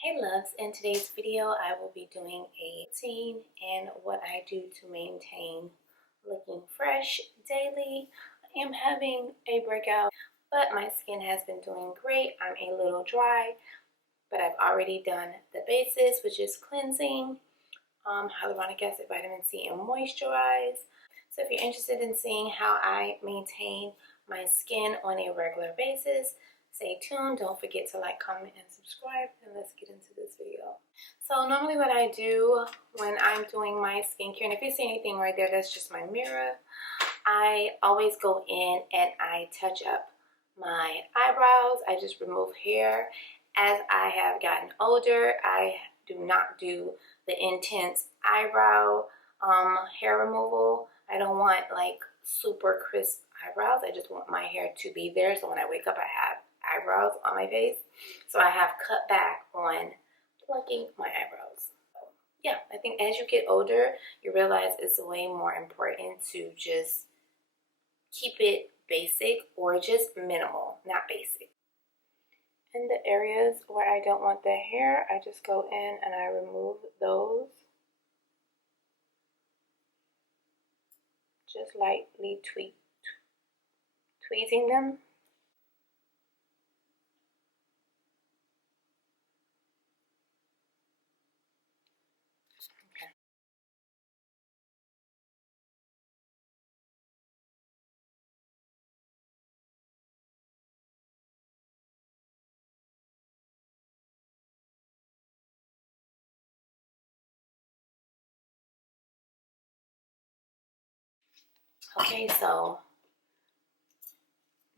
Hey loves, in today's video I will be doing a routine and what I do to maintain looking fresh daily. I am having a breakout, but my skin has been doing great. I'm a little dry, but I've already done the basis, which is cleansing, hyaluronic acid, vitamin C, and moisturize. So if you're interested in seeing how I maintain my skin on a regular basis, stay tuned. Don't forget to like, comment, and subscribe, and let's get into this video. So normally what I do when I'm doing my skincare, and if you see anything right there, that's just my mirror, I always go in and I touch up my eyebrows. I just remove hair. As I have gotten older, I do not do the intense eyebrow hair removal. I don't want like super crisp eyebrows. I just want my hair to be there, so when I wake up I have eyebrows on my face. So I have cut back on plucking my eyebrows. So, yeah, I think as you get older, you realize it's way more important to just keep it basic or just minimal, not basic. In the areas where I don't want the hair, I just go in and I remove those. Just lightly tweezing them. Okay, so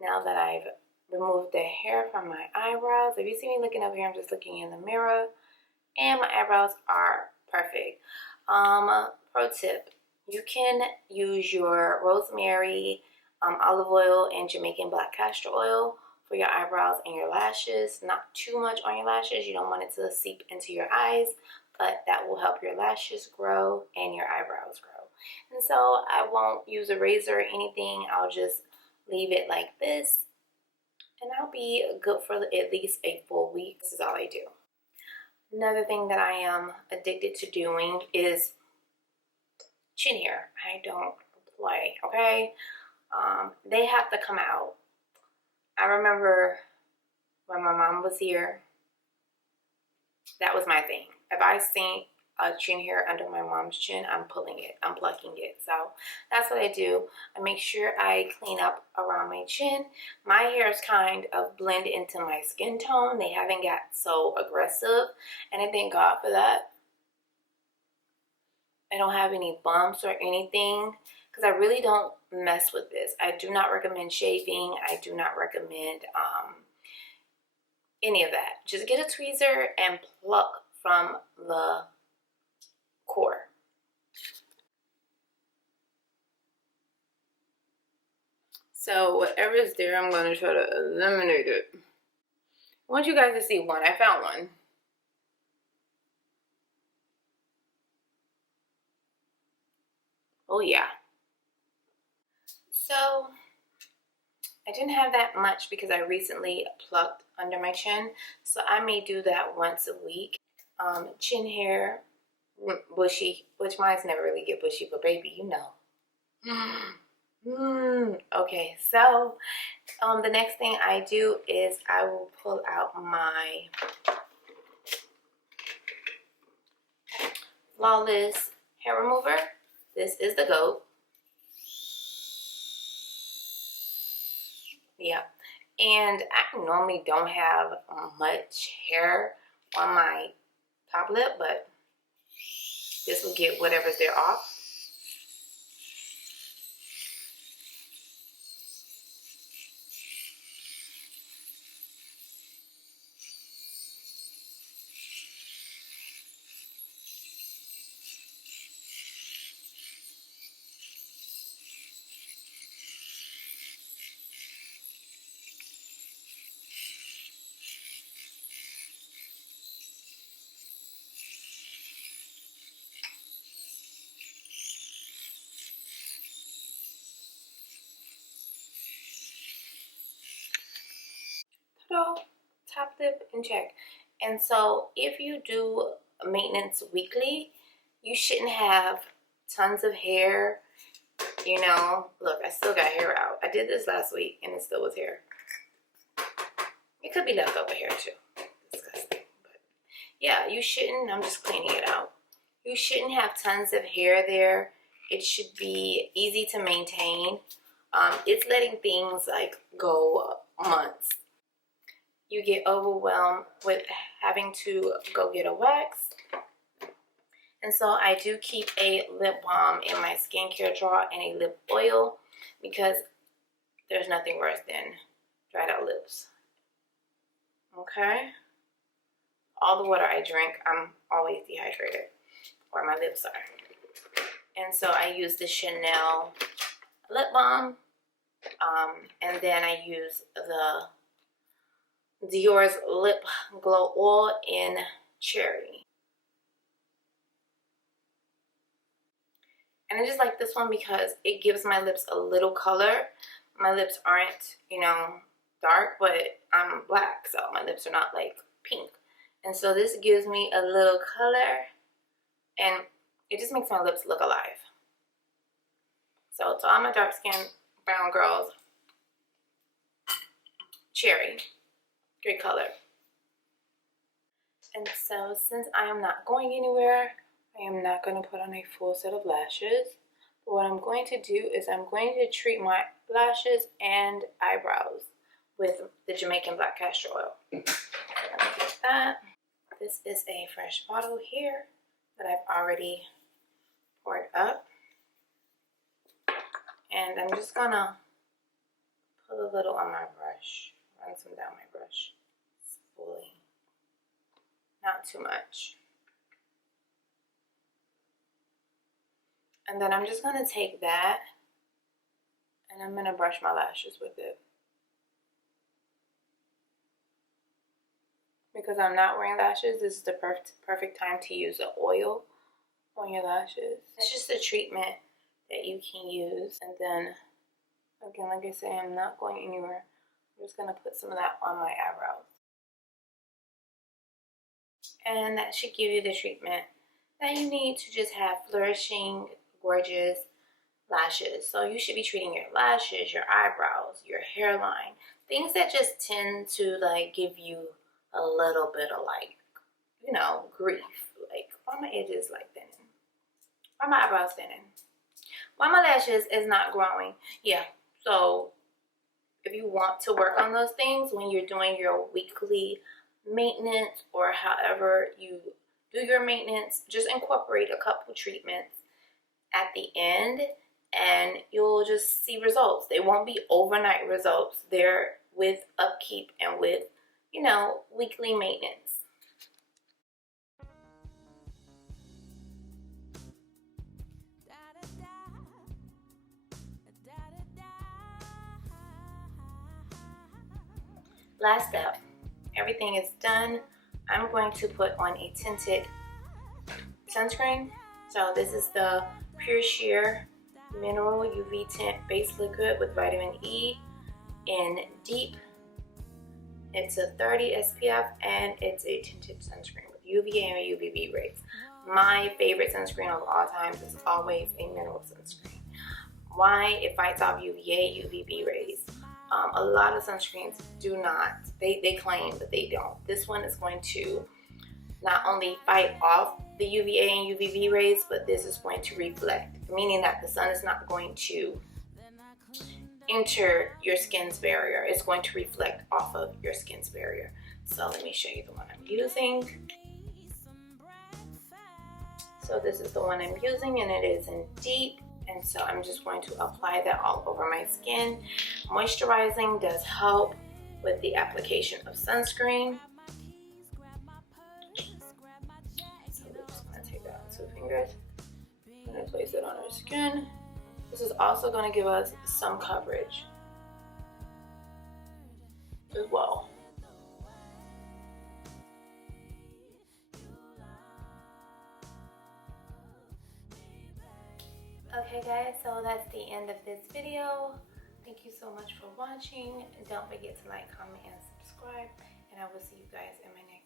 now that I've removed the hair from my eyebrows, if you see me looking up here, I'm just looking in the mirror, and my eyebrows are perfect. Pro tip, you can use your rosemary, olive oil, and Jamaican black castor oil for your eyebrows and your lashes. Not too much on your lashes. You don't want it to seep into your eyes, but that will help your lashes grow and your eyebrows grow. And so I won't use a razor or anything. I'll just leave it like this, and I'll be good for at least a full week. This is all I do. Another thing that I am addicted to doing is chin hair. I don't play, okay? They have to come out. I remember when my mom was here, that was my thing. If I seen a chin hair under my mom's chin, I'm pulling it, I'm plucking it. So that's what I do. I make sure I clean up around my chin. My hairs kind of blend into my skin tone. They haven't got so aggressive, and I thank God for that. I don't have any bumps or anything because I really don't mess with this. I do not recommend shaving. I do not recommend any of that. Just get a tweezer and pluck from the core. So whatever is there, I'm going to try to eliminate it. I want you guys to see one. I found one. Oh yeah. So I didn't have that much because I recently plucked under my chin. So I may do that once a week. Chin hair, bushy, which mine's never really get bushy, but baby, you know. Okay, so the next thing I do is I will pull out my Flawless hair remover. This is the GOAT. Yeah, and I normally don't have much hair on my top lip, but this will get whatever's there off. Ta-da! Top lip in check. And so if you do maintenance weekly, you shouldn't have tons of hair. You know, look, I still got hair out. I did this last week and it still was hair. It could be leftover hair too. Disgusting. But yeah, you shouldn't. I'm just cleaning it out. You shouldn't have tons of hair there. It should be easy to maintain. It's letting things like go months. You get overwhelmed with having to go get a wax. And so I do keep a lip balm in my skincare drawer and a lip oil because there's nothing worse than dried out lips. Okay? All the water I drink, I'm always dehydrated, or my lips are. And so I use the Chanel lip balm, and then I use the Dior's lip glow oil in cherry. And I just like this one because it gives my lips a little color. My lips aren't, you know, dark, but I'm black, so my lips are not like pink. And so this gives me a little color, and it just makes my lips look alive. So to all my dark skinned brown girls, cherry, great color. And so since I am not going anywhere, I am not going to put on a full set of lashes. But what I'm going to do is I'm going to treat my lashes and eyebrows with the Jamaican black castor oil. So let me get that. This is a fresh bottle here that I've already poured up. And I'm just gonna put a little on my brush, run some down my brush, fully, not too much. And then I'm just gonna take that and I'm gonna brush my lashes with it. Because I'm not wearing lashes, this is the perfect time to use the oil on your lashes. It's just a treatment that you can use. And then, again, like I say, I'm not going anywhere. I'm just gonna put some of that on my eyebrows. And that should give you the treatment that you need to just have flourishing, gorgeous lashes. So you should be treating your lashes, your eyebrows, your hairline, things that just tend to like give you a little bit of like, you know, grief. Like, why my edges like thinning? Why my eyebrows thinning? Why my lashes is not growing? Yeah, so if you want to work on those things when you're doing your weekly maintenance or however you do your maintenance, just incorporate a couple treatments at the end and you'll just see results. They won't be overnight results. They're with upkeep and with, you know, weekly maintenance. Last step, everything is done. I'm going to put on a tinted sunscreen. So this is the Pure Sheer Mineral UV Tint Base Liquid with vitamin E in deep. It's a 30 SPF and it's a tinted sunscreen with UVA and UVB rays. My favorite sunscreen of all time is always a mineral sunscreen. Why? It fights off UVA, UVB rays. A lot of sunscreens do not. They claim, but they don't. This one is going to not only fight off the UVA and UVB rays, but this is going to reflect, meaning that the sun is not going to enter your skin's barrier. It's going to reflect off of your skin's barrier. So let me show you the one I'm using. So this is the one I'm using and it is in deep. And so I'm just going to apply that all over my skin. Moisturizing does help with the application of sunscreen. So we're just going to take that on 2 fingers. I'm going to place it on our skin. This is also going to give us some coverage as well. Okay guys, so that's the end of this video. Thank you so much for watching. Don't forget to like, comment, and subscribe. And I will see you guys in my next video.